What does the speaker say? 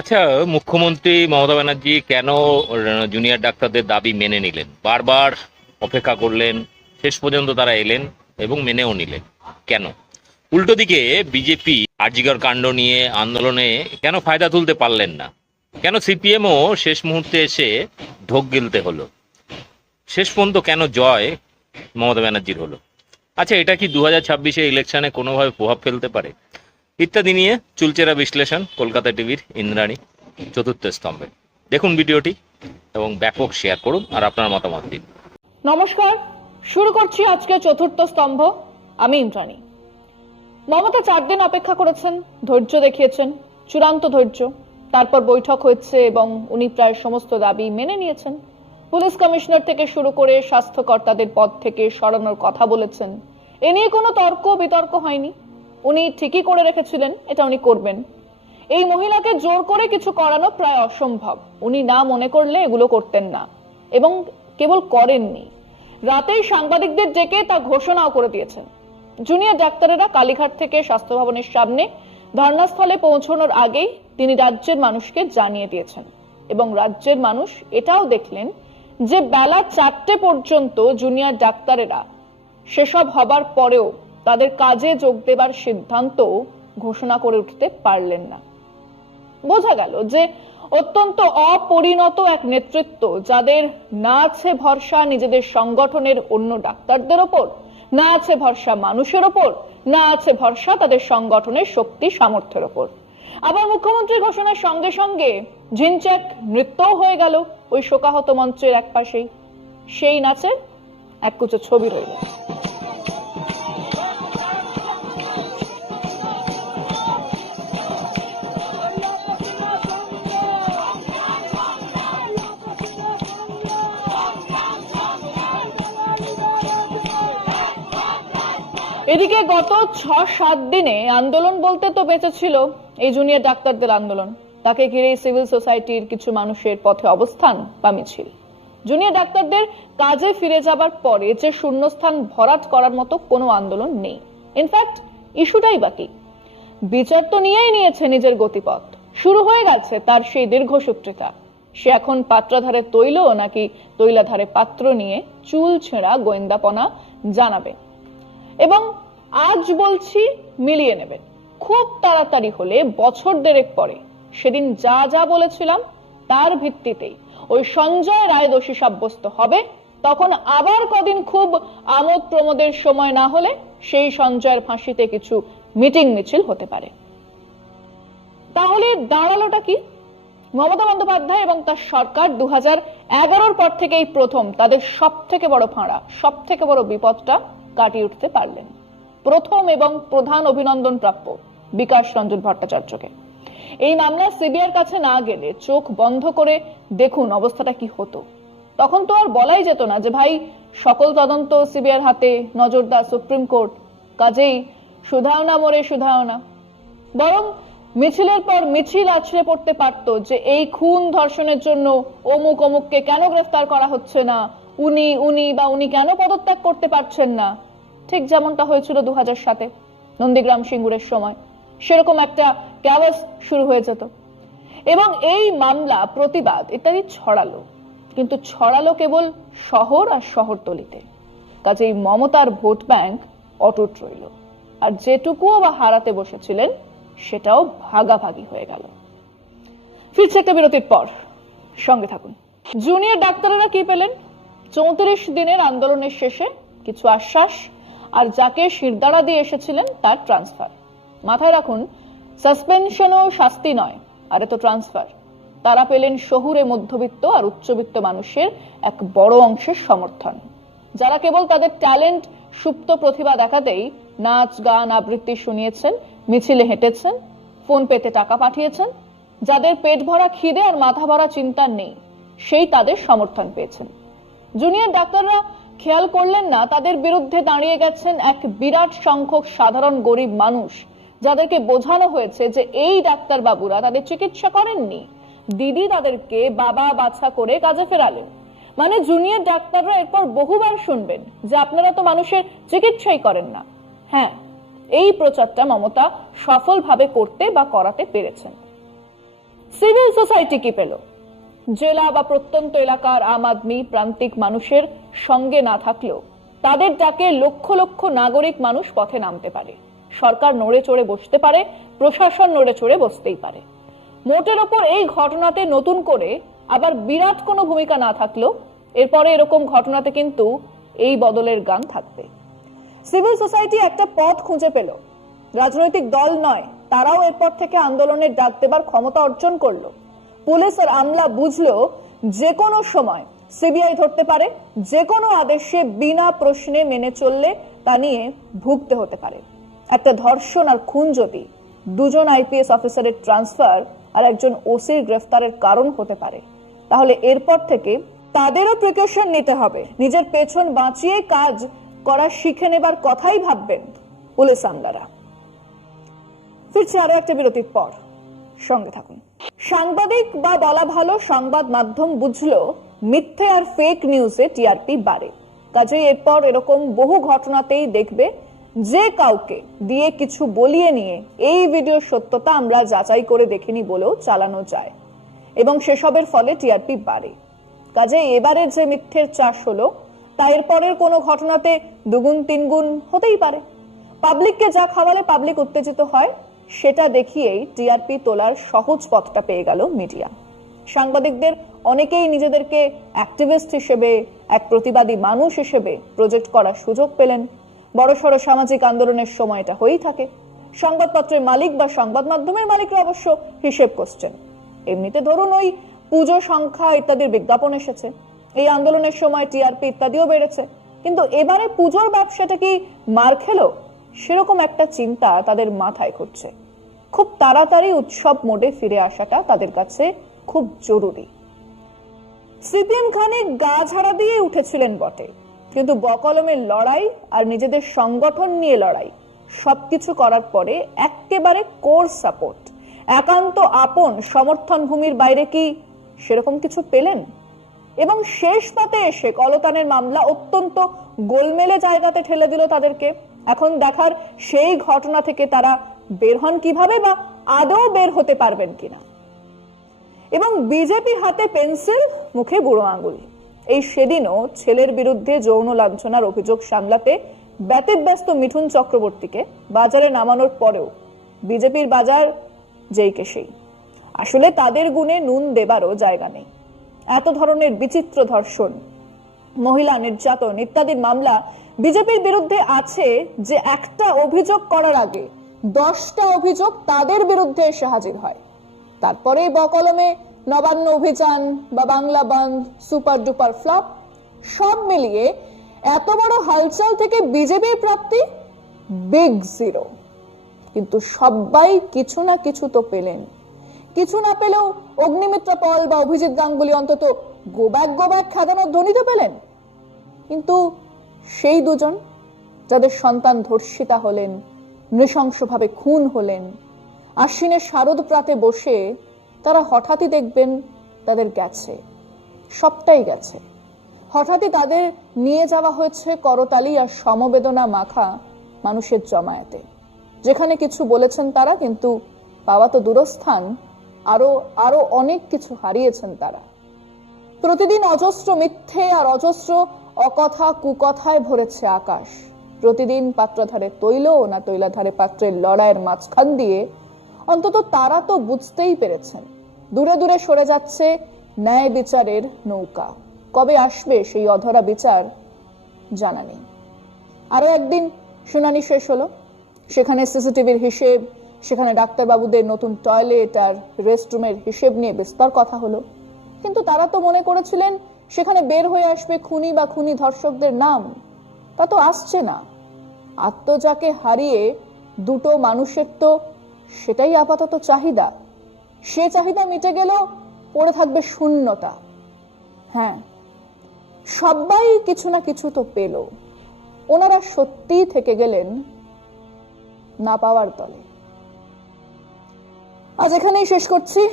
আচ্ছা মুখ্যমন্ত্রী মমতা ব্যানার্জি কেন জুনিয়র ডাক্তারদের দাবি মেনে নিলেন? বারবার অপেক্ষা করলেন, শেষ পর্যন্ত তারা এলেন এবং মেনেও নিলেন। কেন? উল্টো দিকে বিজেপি আর্জিকর কাণ্ড নিয়ে আন্দোলনে কেন ফায়দা তুলতে পারলেন না? কেন সিপিএমও শেষ মুহূর্তে এসে ঢোক গিলতে হলো? শেষ পর্যন্ত কেন জয় মমতা ব্যানার্জির হলো? আচ্ছা এটা কি দু হাজার ছাব্বিশে ইলেকশনে কোনোভাবে প্রভাব ফেলতে পারে? ইত্যাদি নিয়ে চুলচেরা বিশ্লেষণ কলকাতা টিভির ইন্দ্রাণী চতুর্থ স্তম্ভে। দেখুন ভিডিওটি এবং ব্যাপক শেয়ার করুন আর আপনার মতামত দিন। নমস্কার, শুরু করছি আজকে চতুর্থ স্তম্ভ, আমি ইন্দ্রাণী। মমতা চার দিন অপেক্ষা করেছেন, ধৈর্য দেখিয়েছেন, চূড়ান্ত ধৈর্য। তারপর বৈঠক হয়েছে এবং উনি প্রায় সমস্ত দাবি মেনে নিয়েছেন। পুলিশ কমিশনার থেকে শুরু করে স্বাস্থ্যকর্তাদের পদ থেকে সরানোর কথা বলেছেন। এ নিয়ে কোনো তর্ক বিতর্ক হয়নি। উনি ঠিকই করে রেখেছিলেন, এটা উনি করবেন। এই মহিলাকে জোর করে কিছু করানো প্রায় অসম্ভব। উনি না মনে করলে এগুলো করতেন না। এবং কেবল করেননি। রাতেই সাংবাদিকদের ডেকে তা ঘোষণাও করে দিয়েছেন। জুনিয়র ডাক্তারেরা কালীঘাট থেকে স্বাস্থ্য ভবনের সামনে ধর্নাস্থলে পৌঁছানোর আগেই তিনি রাজ্যের মানুষকে জানিয়ে দিয়েছেন। এবং রাজ্যের মানুষ এটাও দেখলেন যে বেলা চারটে পর্যন্ত জুনিয়র ডাক্তারেরা সেসব হবার পরেও তাদের কাজে যোগ দেবার সিদ্ধান্ত ঘোষণা করে উঠতে পারলেন না। বোঝা গেল যে অত্যন্ত অপরিণত এক নেতৃত্ব, যাদের না আছে ভরসা নিজেদের সংগঠনের অন্য ডাক্তারদের ওপর, না আছে ভরসা মানুষের ওপর, না আছে ভরসা তাদের সংগঠনের শক্তি সামর্থ্যের ওপর। আবার মুখ্যমন্ত্রী ঘোষণার সঙ্গে সঙ্গে ঝিনচাক নৃত্যও হয়ে গেল ওই শোকাহত মঞ্চের এক পাশেই সেই নাচের এক কুচো ছবি রইল। এদিকে গত ছ সাত দিনে আন্দোলন বলতে তো বেঁচে ছিল এই জুনিয়র ডাক্তারদের আন্দোলন। তাকে ঘিরে সিভিল সোসাইটির কিছু মানুষের পথে অবস্থান বা মিছিল। জুনিয়র ডাক্তারদের কাজে ফিরে যাবার পরে যে শূন্যস্থান ভরাট করার মতো কোনো আন্দোলন নেই। ইনফ্যাক্ট ইস্যুটাই বাকি বিচার তো নিয়েই নিয়েছে নিজের গতিপথ। শুরু হয়ে গেছে তার সেই দীর্ঘ দীর্ঘসূত্রিতা সে এখন পাত্রাধারে তৈল নাকি তৈলাধারে পাত্র নিয়ে চুল ছেঁড়া গোয়েন্দাপনা জানাবে। এবং আজ বলছি মিলিয়ে নেবেন। খুব তাড়াতাড়ি হলে বছর দেড়েক পরে। সেদিন যা যা বলেছিলাম, তার ভিত্তিতেই। ওই সঞ্জয় রায় দোষী সাব্যস্ত হবে, তখন আবার কদিন খুব আমোদ প্রমোদের সময় না হলে সেই সঞ্জয়ের ফাঁসিতে কিছু মিটিং মিছিল হতে পারে। তাহলে দাঁড়ালোটা কি? মমতা বন্দ্যোপাধ্যায় এবং তার সরকার দু হাজার এগারোর পর থেকেই প্রথম তাদের সব থেকে বড় ফাঁড়া সব থেকে বড় বিপদটা কাটিয়ে উঠতে পারলেন। প্রথম এবং প্রধান অভিনন্দন প্রাপ্য বিকাশ রঞ্জন ভট্টাচার্যকে। এই মামলা সিবিআর কাছে না গেলে চোখ বন্ধ করে দেখুন অবস্থাটা কি হতো। তখন তো আর বলাই যেত না যে, ভাই, সকল তদন্ত সিবিআর হাতে, নজরদার সুপ্রিম কোর্ট, কাজেই শুধাও না মরে শুধাও বরং মিছিলের পর মিছিল আছড়ে পড়তে পারতো যে, এই খুন ধর্ষণের জন্য অমুক অমুককে কেন গ্রেফতার করা হচ্ছে না? উনি উনি বা উনি কেন পদত্যাগ করতে পারছেন না? ঠিক যেমনটা হয়েছিল দু হাজার সাতে, নন্দীগ্রাম সিঙ্গুরের সময়। সেরকম একটা ক্যাওয়াস শুরু হয়ে যেত। এবং এই মামলা, প্রতিবাদ ইত্যাদি ছড়ালো। কিন্তু ছড়ালো কেবল শহর আর শহরতলিতে। কাজেই মমতার ভোট ব্যাংক অটুট রইল। আর যেটুকুও বা হারাতে বসেছিলেন, সেটাও ভাগাভাগি হয়ে গেল। ফিরছে একটা বিরতির পর। সঙ্গে থাকুন। জুনিয়র ডাক্তারেরা কি পেলেন? চৌত্রিশ দিনের আন্দোলনের শেষে কিছু আশ্বাস আর যাকে শিরদাঁড়া দিয়ে এসেছিলেন তার ট্রান্সফার। মাথায় রাখুন সাসপেনশনও শাস্তি নয়, আর তো ট্রান্সফার। তারা পেলেন শহুরে মধ্যবিত্ত আর উচ্চবিত্ত মানুষের এক বড় অংশের সমর্থন। যারা কেবল তাদের ট্যালেন্ট, সুপ্ত প্রতিভা দেখাতেই নাচ, গান, আবৃত্তি শুনিয়েছেন, মিছিলে হেঁটেছেন, ফোন পেতে টাকা পাঠিয়েছেন, যাদের পেট ভরা খিদে আর মাথা ভরা চিন্তা নেই, সেই তাদের সমর্থন পেয়েছেন। জুনিয়র ডাক্তাররা খেয়াল করলেন না, তাদের বিরুদ্ধে দাঁড়িয়ে গেছেন এক বিরাট সংখ্যক সাধারণ গরিব মানুষ, যাদেরকে বোঝানো হয়েছে যে এই ডাক্তার বাবুরা তাদের চিকিৎসা করেননি। দিদি তাদেরকে বাবা বাছা করে কাজে ফেরালেন। মানে জুনিয়র ডাক্তাররা এরপর বহুবার শুনবেন যে আপনারা তো মানুষের চিকিৎসাই করেন না। হ্যাঁ এই প্রচারটা মমতা সফলভাবে করতে বা করাতে পেরেছেন। সিভিল সোসাইটি কি পেল? জেলা বা প্রত্যন্ত এলাকার আম আদমি প্রান্তিক মানুষের সঙ্গে না থাকলেও তাদের ডাকে লক্ষ লক্ষ নাগরিক মানুষ পথে নামতে পারে। সরকার নড়ে চড়ে বসতে পারে, প্রশাসন নড়ে চড়ে বসতেই পারে। মোটের ওপর এই ঘটনাতে নতুন করে আবার বিরাট কোনো ভূমিকা না থাকলেও এরপরে এরকম ঘটনাতে কিন্তু এই বদলের গান থাকবে। সিভিল সোসাইটি একটা পথ খুঁজে পেল। রাজনৈতিক দল নয়, তারাও এরপর থেকে আন্দোলনের ডাক দেবার ক্ষমতা অর্জন করল। পুলিশ আর আমলা বুঝলো যে কোনো সময় সিবিআই ধরতে পারে যে কোনো আদেশে বিনা প্রশ্নে মেনে চললে তা নিয়ে ভুগতে হতে পারে। একটা ধর্ষণ আর খুন যদি দুজন আইপিএস অফিসারের ট্রান্সফার আর একজন ওসির গ্রেফতারের কারণ হতে পারে, তাহলে এরপর থেকে তাদেরও প্রিকশন নিতে হবে। নিজের পেছন বাঁচিয়ে কাজ করা শিখে নেবার কথাই ভাববেন পুলিশ আমলারা। ফিরছে আরও একটা বিরতির পর। সঙ্গে থাকুন। সাংবাদিক বা বলা ভালো সংবাদ মাধ্যম বুঝলো, মিথ্যে আর ফেক নিউজে টিআরপি বাড়ে। কাজেই এরপর এরকম বহু ঘটনাতেই দেখবে, যে কাউকে দিয়ে কিছু বলিয়ে নিয়ে এই ভিডিওর সত্যতা আমরা যাচাই করে দেখিনি বলেও চালানো যায়। এবং সেসবের ফলে টিআরপি বাড়ে। কাজে এবারের যে মিথ্যের চাষ হলো, তা এর পরের কোনো ঘটনাতে দুগুণ, তিনগুণ হতেই পারে। পাবলিককে যা খাওয়ালে পাবলিক উত্তেজিত হয় সেটা দেখিয়েই টিআরপি তোলার সহজ পথটা পেয়ে গেল মিডিয়া। সাংবাদিকদের অনেকেই নিজেদেরকে অ্যাক্টিভিস্ট হিসেবে, এক প্রতিবাদী মানুষ হিসেবে প্রজেক্ট করার সুযোগ পেলেন। বড়সড় সামাজিক আন্দোলনের সময় এটা হয়েই থাকে। সংবাদপত্রের মালিক বা সংবাদ মাধ্যমের মালিকরা অবশ্য হিসেব করছেন। এমনিতে ধরুন ওই পুজো, সংখ্যা ইত্যাদির বিজ্ঞাপন এসেছে। এই আন্দোলনের সময় টিআরপি ইত্যাদিও বেড়েছে। কিন্তু এবারে পুজোর ব্যবসাটা কি মার খেলো? সেরকম একটা চিন্তা তাদের মাথায় ঘুরছে। খুব তাড়াতাড়ি উৎসব মোডে ফিরে আসাটা তাদের কাছে খুব জরুরি। সিপিএম খানে গা ঝাড়া দিয়ে উঠেছিলেন বটে। কিন্তু বকলমের লড়াই আর নিজেদের সংগঠন নিয়ে লড়াই, সবকিছু করার পরে একেবারে কোর সাপোর্ট। একান্ত আপন সমর্থন ভূমির বাইরে কি সেরকম কিছু পেলেন? এবং শেষ পাতে এসে কলতানের মামলা অত্যন্ত গোলমেলে জায়গাতে ঠেলে দিল তাদেরকে। এখন দেখার সেই ঘটনা থেকে তারা বের হন কীভাবে বা আদৌ বের হতে পারবেন কিনা? এবং বিজেপি হাতে পেন্সিল, মুখে বুড়ো আঙুল। এই সেদিনও ছেলের বিরুদ্ধে যৌন লাঞ্ছনার অভিযোগ সামলাতে ব্যতিব্যস্ত মিঠুন চক্রবর্তীকে বাজারে নামানোর পরেও বিজেপির বাজার যেই কে সেই। আসলে তাদের গুণে নুন দেবারও জায়গা নেই। এত ধরনের বিচিত্র ধর্ষণ, মহিলা নির্যাতন ইত্যাদির মামলা বিজেপির বিরুদ্ধে আছে যে একটা অভিযোগ করার আগে দশটা অভিযোগ তাদের বিরুদ্ধে এসে হাজির হয়। তারপরেই বকলমে নবান্ন অভিযান বা বাংলা বন্ধ, সুপার ডুপার ফ্লপ, সব মিলিয়ে এত বড় হালচাল থেকে বিজেপির প্রাপ্তি বিগ জিরো। কিন্তু সবাই কিছু না কিছু তো পেলেন। কিছু না পেলেও অগ্নিমিত্র পল বা অভিজিৎ গাঙ্গুলি অন্তত গোব্যাক গোব্যাক খেদানোর ধ্বনিতে পেলেন। কিন্তু সেই দুজন, যাদের সন্তান ধর্ষিতা হলেন নৃশংসভাবে খুন হলেন। আশ্বিনের শারদ প্রাতে বসে তারা হঠাৎই দেখবেন তাদের গেছে, সবটাই গেছে। হঠাৎই তাদের নিয়ে যাওয়া হয়েছে করতালি আর সমবেদনা মাখা মানুষের জমায়েতে। যেখানে কিছু বলেছেন তারা, কিন্তু পাওয়া তো দূরস্থান, আরও আরও অনেক কিছু হারিয়েছেন তারা। প্রতিদিন অজস্র মিথ্যে আর অজস্র অকথা কুকথায় ভরেছে আকাশ। প্রতিদিন পাত্রধারে তৈল না তৈলাধারে পাত্রের লড়াইয়ের মাঝখান দিয়ে, অন্তত তারা তো বুঝতেই পেরেছেন। দূরে দূরে সরে যাচ্ছে ন্যায় বিচারের নৌকা। কবে আসবে সেই অধরা বিচার জানা নেই। আরও একদিন শুনানি শেষ হলো। সেখানে সিসিটিভির হিসেব, সেখানে ডাক্তারবাবুদের নতুন টয়লেট আর রেস্টরুমের হিসেব নিয়ে বিস্তর কথা হলো। কিন্তু তারা তো মনে করেছিলেন, সেখানে বের হয়ে আসবে খুনি বা খুনি ধর্ষকদের নাম। তা তো আসছে না। আত্মজাকে হারিয়ে দুটো মানুষের তো সেটাই আপাতত চাহিদা। সে চাহিদা মিটে গেল পড়ে থাকবে শূন্যতা। হ্যাঁ সবাই কিছু না কিছু তো পেল। ওনারা সত্যিই থেকে গেলেন না পাওয়ার তলে। আজ এখানেই শেষ করছি।